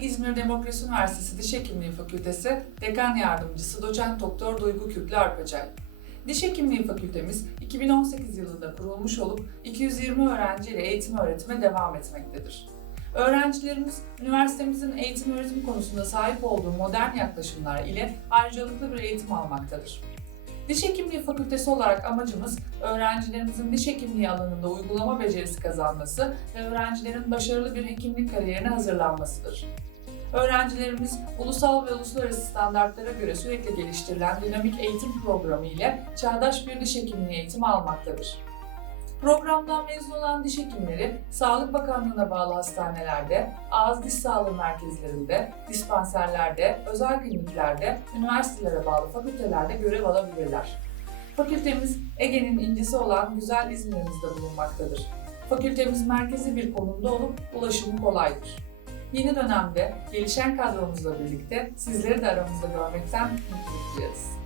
İzmir Demokrasi Üniversitesi Diş Hekimliği Fakültesi Dekan Yardımcısı Doçent Doktor Duygu Kürklü Arpacay. Diş Hekimliği Fakültemiz 2018 yılında kurulmuş olup 220 öğrenci ile eğitim öğretime devam etmektedir. Öğrencilerimiz üniversitemizin eğitim öğretim konusunda sahip olduğu modern yaklaşımlar ile ayrıcalıklı bir eğitim almaktadır. Diş Hekimliği Fakültesi olarak amacımız öğrencilerimizin diş hekimliği alanında uygulama becerisi kazanması ve öğrencilerin başarılı bir hekimlik kariyerine hazırlanmasıdır. Öğrencilerimiz ulusal ve uluslararası standartlara göre sürekli geliştirilen dinamik eğitim programı ile çağdaş bir diş hekimliği eğitimi almaktadır. Programdan mezun olan diş hekimleri, Sağlık Bakanlığı'na bağlı hastanelerde, ağız diş sağlığı merkezlerinde, dispanserlerde, özel kliniklerde, üniversitelere bağlı fakültelerde görev alabilirler. Fakültemiz Ege'nin incisi olan güzel İzmir'imizde bulunmaktadır. Fakültemiz merkezi bir konumda olup ulaşımı kolaydır. Yeni dönemde gelişen kadromuzla birlikte sizleri de aramızda görmekten mutluluk duyarız.